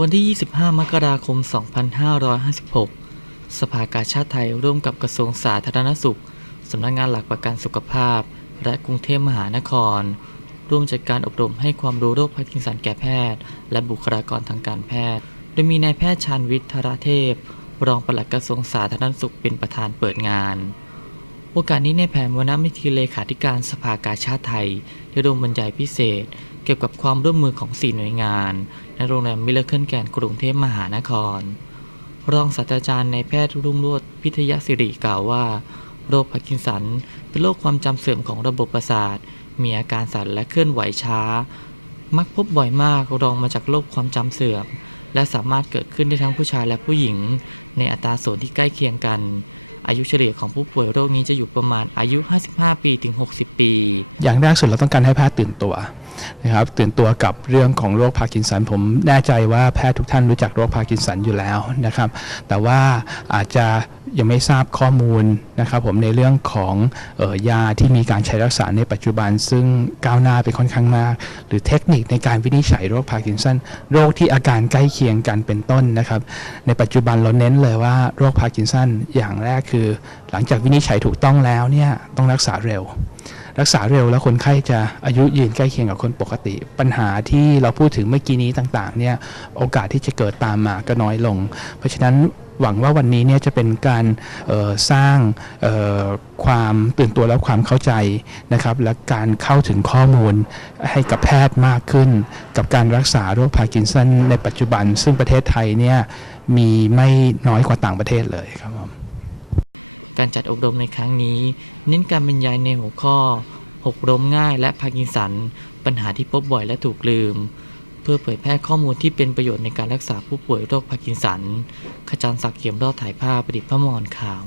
วันที่ 25 มกราคม 2556 สภากาชาติไทยร่วมกับกระทรวงสาธารณสุข สำนักงานหลักประกันสุขภาพ และกรุงเทพมหานคร ร่วมจัดการอบรมให้ความรู้โรคพาร์กินสันแก่แพทย์ และบุคลากรทางการแพทย์ โดยมีนายแพทย์ชาญวิทย์ธราเทพ รองปลัดกระทรวงสาธารณสุขเป็นประธานเปิดงานโอกาสนี้ในายแผนวรรณมิตรีเลขาธิการสภากาชาติไทยได้ร่วมบรรยายพิเศษ เกี่ยวกับความร่วมมือของ 4 หน่วยงานในโรงแรมมิเลเคิลแกนกรุงเทพมหานคร รองศาสตราจารย์ในแพทย์รุ่งโรจน์พิทยศิริกล่าวว่า โรคพาร์กินสัน เป็นโรคความจำเสื่อมของระบบประสาท มีอาการสั่นและเคลื่อนไหวช้า มักพบบ่อยมากรองมาจากโรคความจำเสื่อม และสามารถเกิดขึ้นได้ทั้งผู้ชายและผู้หญิง ในอัตราส่วนที่ใกล้เคียงกันอายุเฉลี่ยของผู้ป่วยโรคนี้จะอยู่ประมาณอายุ 55 ปีถึง 60 ปี อย่างแรกสุดเราต้องการให้แพทย์ตื่นตัว นะครับตื่นตัวกับเรื่องของโรคพาร์กินสัน ผมแน่ใจว่าแพทย์ทุกท่านรู้จักโรคพาร์กินสันอยู่แล้วนะครับ แต่ว่าอาจจะยังไม่ทราบข้อมูลนะครับผมในเรื่องของออยาที่มีการใช้รักษาในปัจจุบัน ซึ่งก้าวหน้าไปค่อนข้างมาก หรือเทคนิคในการวินิจฉัยโรคพาร์กินสันโรคที่อาการใกล้เคียงกันเป็นต้นนะครับ ในปัจจุบันเราเน้นเลยว่าโรคพาร์กินสันอย่างแรกคือ หลังจากวินิจฉัยถูกต้องแล้วเนี่ยต้องรักษาเร็ว รักษาเร็วแล้วคนไข้จะอายุยืนใกล้เคียงกับคนปกติ ปัญหาที่เราพูดถึงเมื่อกี้นี้ต่างๆเนี่ยโอกาสที่จะเกิดตามมาก็น้อยลง เพราะฉะนั้นหวังว่าวันนี้เนี่ยจะเป็นการสร้างความตื่นตัวและความเข้าใจนะครับ และการเข้าถึงข้อมูลให้กับแพทย์มากขึ้น กับการรักษาโรคพาร์กินสันในปัจจุบัน ซึ่งประเทศไทยเนี่ยมีไม่น้อยกว่าต่างประเทศเลยครับผม การจัดอบรมในครั้งนี้ เน้นการบรรยายในหัวข้อหกล้มง่ายและพาร์กินสัน ปัญหาที่พบบ่อยและถูกลืม เพื่อเผยแพร่ข้อมูลที่เป็นประโยชน์ในการรักษาผู้ป่วยโรคพาร์กินสัน ขจรศักดิ์เขียมรอดถ่ายภาพประดิษฐ์พระมรข่าว